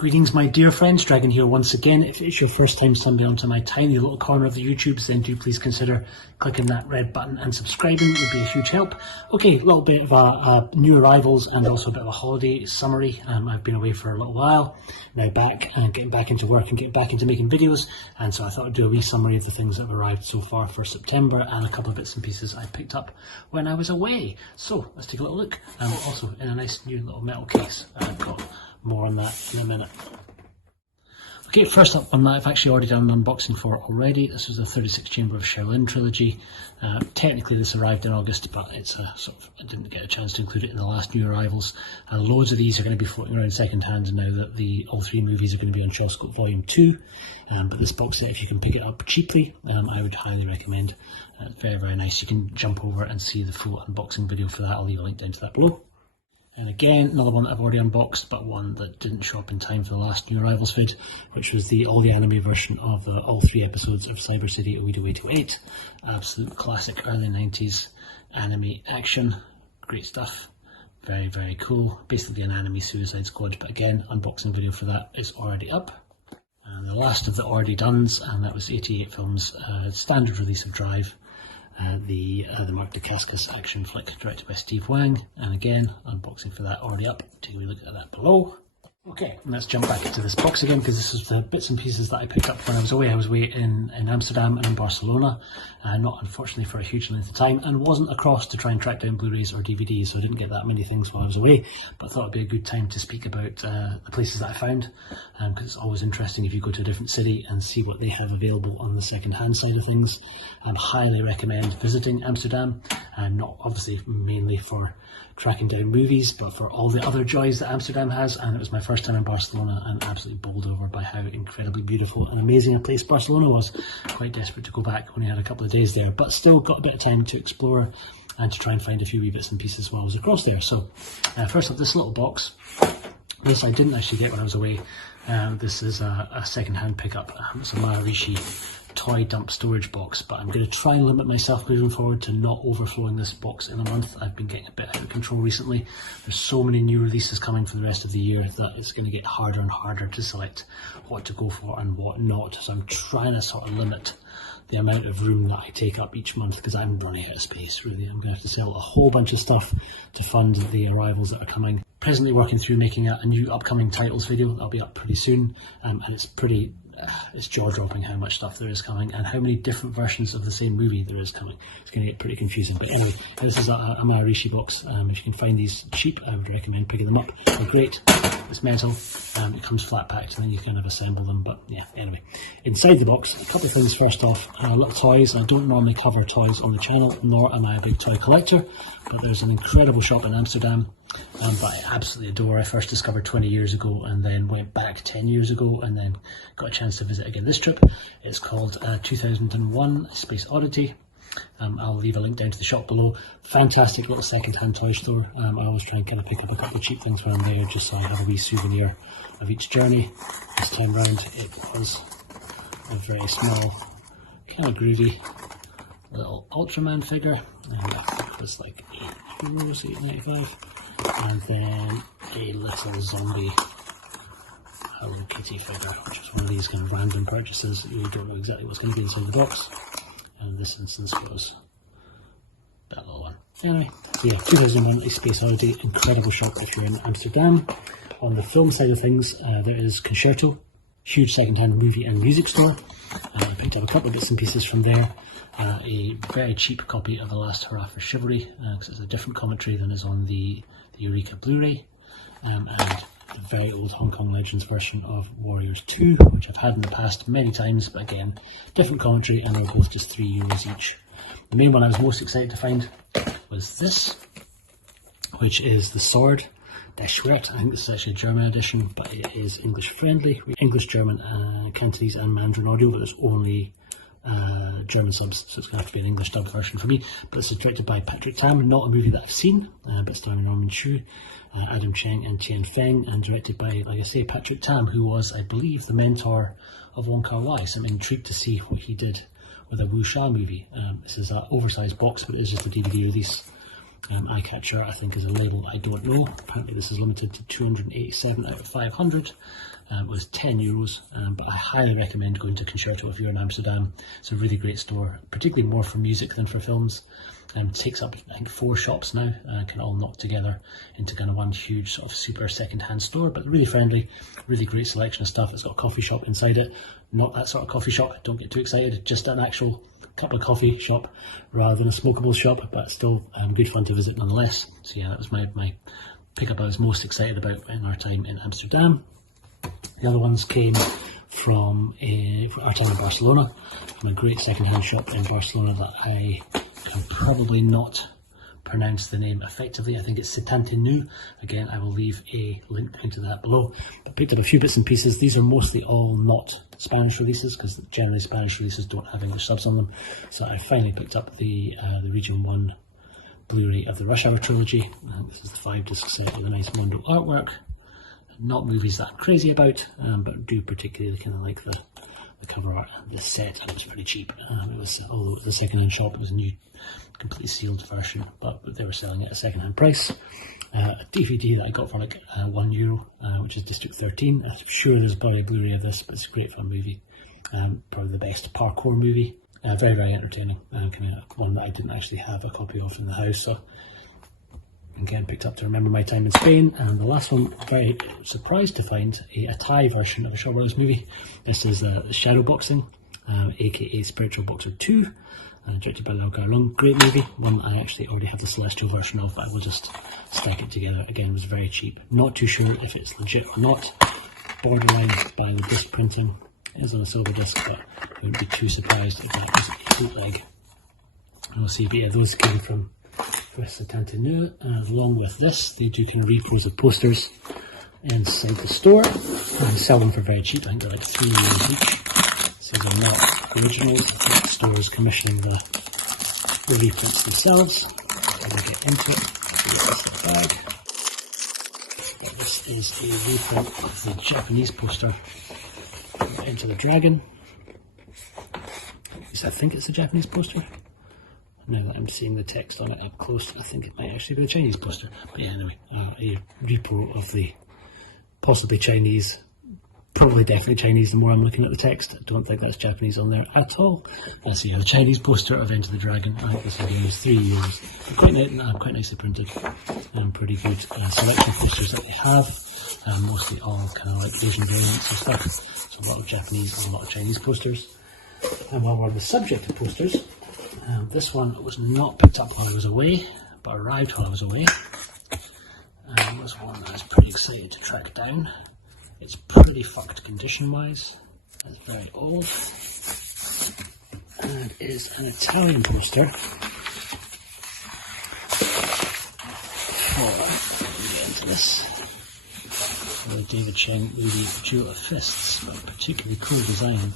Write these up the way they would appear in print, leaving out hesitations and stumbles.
Greetings my dear friends, Dragon here once again. If it's your first time stumbling onto my tiny little corner of the YouTubes, then do please consider clicking that red button and subscribing. It would be a huge help. Okay, a little bit of a new arrivals and also a bit of a holiday summary. I've been away for a little while, now back and getting back into work and getting back into making videos, and so I thought I'd do a wee summary of the things that have arrived so far for September and a couple of bits and pieces I picked up when I was away. So let's take a little look, and also in a nice new little metal case. I've got more on that in a minute. Okay, first up one that I've actually already done an unboxing for already. This was the 36 Chamber of Xiaolin trilogy. Technically this arrived in August, but it's a I didn't get a chance to include it in the last new arrivals. Loads of these are going to be floating around second hand now that all three movies are going to be on Xiaolscope Volume 2. But this box set, if you can pick it up cheaply, I would highly recommend. Very, very nice. You can jump over and see the full unboxing video for that. I'll leave a link down to that below. And again, another one that I've already unboxed, but one that didn't show up in time for the last new arrivals vid, which was all the anime version of all three episodes of Cyber City Oedo 808. Absolute classic early 90s anime action. Great stuff. Very, very cool. Basically an anime Suicide Squad, but again, unboxing video for that is already up. And the last of the already dones, and that was 88 Films' standard release of Drive. The Mark Dacascos action flick directed by Steve Wang, and again, unboxing for that already up. Take a wee look at that below. Okay, let's jump back into this box again, because this is the bits and pieces that I picked up when I was away. I was away in Amsterdam and in Barcelona, not unfortunately for a huge length of time, and wasn't across to try and track down Blu-rays or DVDs, so I didn't get that many things while I was away, but I thought it'd be a good time to speak about the places that I found, because it's always interesting if you go to a different city and see what they have available on the second-hand side of things. I highly recommend visiting Amsterdam, not obviously mainly for tracking down movies, but for all the other joys that Amsterdam has. And it was my first time in Barcelona, and absolutely bowled over by how incredibly beautiful and amazing a place Barcelona was. Quite desperate to go back when I had a couple of days there, but still got a bit of time to explore and to try and find a few wee bits and pieces while I was across there. So first up, this little box. This I didn't actually get when I was away. This is a second-hand pickup. It's a Maharishi toy dump storage box, but I'm going to try and limit myself moving forward to not overflowing this box in a month. I've been getting a bit out of control recently. There's so many new releases coming for the rest of the year that it's going to get harder and harder to select what to go for and what not. So I'm trying to sort of limit the amount of room that I take up each month, because I'm running out of space really. I'm going to have to sell a whole bunch of stuff to fund the arrivals that are coming. Presently working through making a new upcoming titles video. That'll be up pretty soon, and it's jaw-dropping how much stuff there is coming and how many different versions of the same movie there is coming. It's going to get pretty confusing, but anyway, this is a Maharishi box. If you can find these cheap, I would recommend picking them up. They're great. It's metal, it comes flat packed, and then you kind of assemble them. But yeah, anyway, inside the box, a couple of things. First off, little toys. I don't normally cover toys on the channel, nor am I a big toy collector, but there's an incredible shop in Amsterdam that I absolutely adore. I first discovered 20 years ago and then went back 10 years ago and then got a chance to visit again this trip. It's called 2001 Space Oddity. I'll leave a link down to the shop below. Fantastic little second-hand toy store. I always try and kind of pick up a couple of cheap things when I'm there, just so I have a wee souvenir of each journey. This time round it was a very small, kind of groovy little Ultraman figure, and I think it was like €8, $8.95, and then a little zombie Hello Kitty figure, which is one of these kind of random purchases. You don't know exactly what's going to be inside the box, and in this instance was that little one. Anyway, so yeah, 2001 A Space Oddity, incredible shop if you're in Amsterdam. On the film side of things, there is Concerto, huge second-hand movie and music store. I picked up a couple of bits and pieces from there. A very cheap copy of The Last Hurrah for Chivalry, because it's a different commentary than is on the Eureka Blu-ray, and the very old Hong Kong Legends version of Warriors 2, which I've had in the past many times, but again, different commentary, and they're both just €3 each. The main one I was most excited to find was this, which is the Sword, Der Schwert. I think this is actually a German edition, but it is English friendly. English, German, Cantonese and Mandarin audio, but there's only German subs, so it's going to have to be an English dub version for me. But this is directed by Patrick Tam, not a movie that I've seen, but starring Norman Chu, Adam Cheng and Tian Feng, and directed by, like I say, Patrick Tam, who was, I believe, the mentor of Wong Kar-wai. So I'm intrigued to see what he did with a Wu Sha movie. This is an oversized box, but it is just a DVD release. Eye Catcher, I think, is a label I don't know. Apparently this is limited to 287 out of 500. It was €10, but I highly recommend going to Concerto if you're in Amsterdam. It's a really great store, particularly more for music than for films. It takes up, I think, 4 shops now, kind of all knocked together into kind of one huge sort of super second-hand store, but really friendly, really great selection of stuff. It's got a coffee shop inside it, not that sort of coffee shop, don't get too excited, just an actual cup of coffee shop rather than a smokable shop, but still good fun to visit nonetheless. So yeah, that was my pickup I was most excited about in our time in Amsterdam. The other ones came from our time in Barcelona, from a great second-hand shop in Barcelona that I can probably not pronounce the name effectively. I think it's Setante. Again, I will leave a link into that below. I picked up a few bits and pieces. These are mostly all not Spanish releases, because generally Spanish releases don't have English subs on them. So I finally picked up the Region 1 Blu-ray of the Rush Hour trilogy. This is the 5-disc set with a nice Mondo artwork. Not movies that I'm crazy about, but do particularly kind of like the cover art and the set, and it was pretty cheap. Although it was a second-hand shop, it was a new, completely sealed version, but they were selling it at a second-hand price. A DVD that I got for like €1, which is District 13. I'm sure there's probably a Blu-ray of this, but it's a great fun movie. Probably the best parkour movie. Very, very entertaining. One that I didn't actually have a copy of in the house, so again, picked up to remember my time in Spain. And the last one, very surprised to find a Thai version of a Shaw Brothers movie. This is Shadow Boxing, aka Spiritual Boxer 2, directed by Lau Lung. Great movie, one I actually already have the Celestial version of, but I will just stack it together. Again, it was very cheap. Not too sure if it's legit or not. Borderline by the disc printing. It is on a silver disc, but I wouldn't be too surprised if that was a bootleg. We'll see, but yeah, those came from Setante, along with this. They do kind of repros of posters inside the store and sell them for very cheap. I think they're like €3 each. So they're not originals. I think the store is commissioning the reprints themselves. So we'll get into it. This is the bag. This is a reprint of the Japanese poster Into the Dragon. At least I think it's a Japanese poster. Now that I'm seeing the text on it up close, I think it might actually be a Chinese poster. But yeah, anyway, a repro of the possibly Chinese, probably definitely Chinese the more I'm looking at the text. I don't think that's Japanese on there at all. Yes, yeah, the Chinese poster of Enter the Dragon. I think this again is €3. Quite nicely printed and pretty good selection of posters that they have. Mostly all kind of like Asian variants and stuff. So a lot of Japanese and a lot of Chinese posters. And while we're on the subject of posters, this one was not picked up while I was away, but arrived while I was away. And was one I was pretty excited to track down. It's pretty fucked condition-wise. It's very old. And is an Italian poster for, let me get into this, the David Cheng movie Duel of Fists, but a particularly cool design.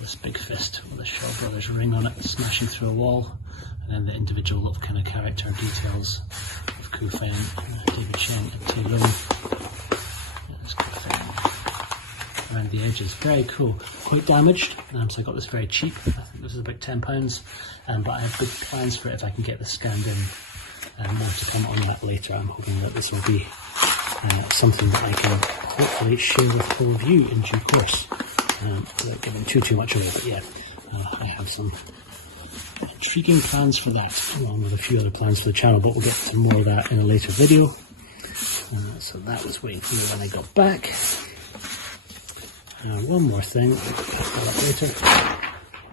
This big fist with a Shaw Brothers ring on it, smashing through a wall, and then the individual little kind of character details of Ku Feng, David Cheng, and Tai Lung. This kind of thing around the edges. Very cool. Quite damaged, so I got this very cheap. I think this is about £10, but I have big plans for it if I can get this scanned in. More to come on that later. I'm hoping that this will be something that I can hopefully share with all of you in due course. Without giving too much away, but yeah, I have some intriguing plans for that, along with a few other plans for the channel, but we'll get to more of that in a later video. So that was waiting for me when I got back. One more thing, I'll pick that up later.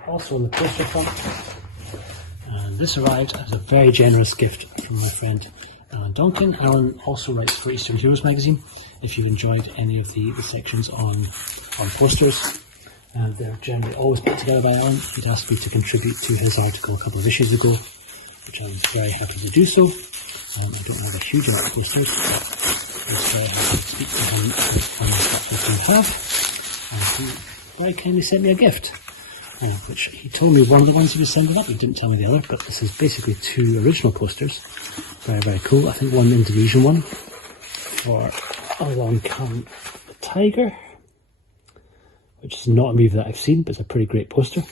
Also on the poster front, this arrived as a very generous gift from my friend Alan Donkin. Alan also writes for Eastern Heroes magazine. If you've enjoyed any of the sections on posters, and they're generally always put together by Alan. He'd asked me to contribute to his article a couple of issues ago, which I was very happy to do so. I don't have a huge amount of posters, but I was very happy to speak to him on what we have. And he very kindly sent me a gift, which he told me one of the ones he was sending up. He didn't tell me the other, but this is basically 2 original posters. Very, very cool. I think one Indonesian one for Along Come the Tiger, which is not a movie that I've seen, but it's a pretty great poster.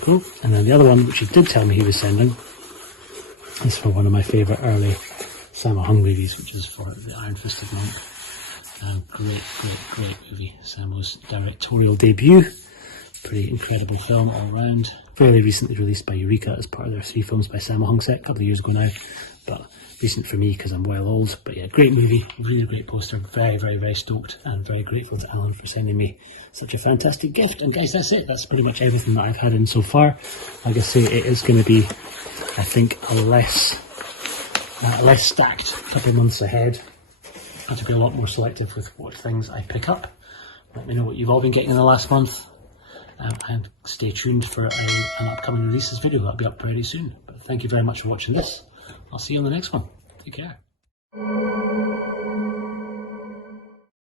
Cool. And then the other one, which he did tell me he was sending, This is for one of my favourite early Sammo Hung movies, which is for The Iron-Fisted Monk. Great movie. Sammo's directorial debut. Pretty incredible film all round. Fairly recently released by Eureka as part of their 3 films by Sammo Hung set, a couple of years ago now, but recent for me because I'm well old. But yeah, great movie, really great poster. Very stoked and very grateful to Alan for sending me such a fantastic gift. And guys, that's it. That's pretty much everything that I've had in so far. Like I say, it is going to be, I think, a less stacked couple of months ahead. I have to be a lot more selective with what things I pick up. Let me know what you've all been getting in the last month. And stay tuned for an upcoming releases video. That'll be up pretty soon. But thank you very much for watching this. I'll see you on the next one. Take care.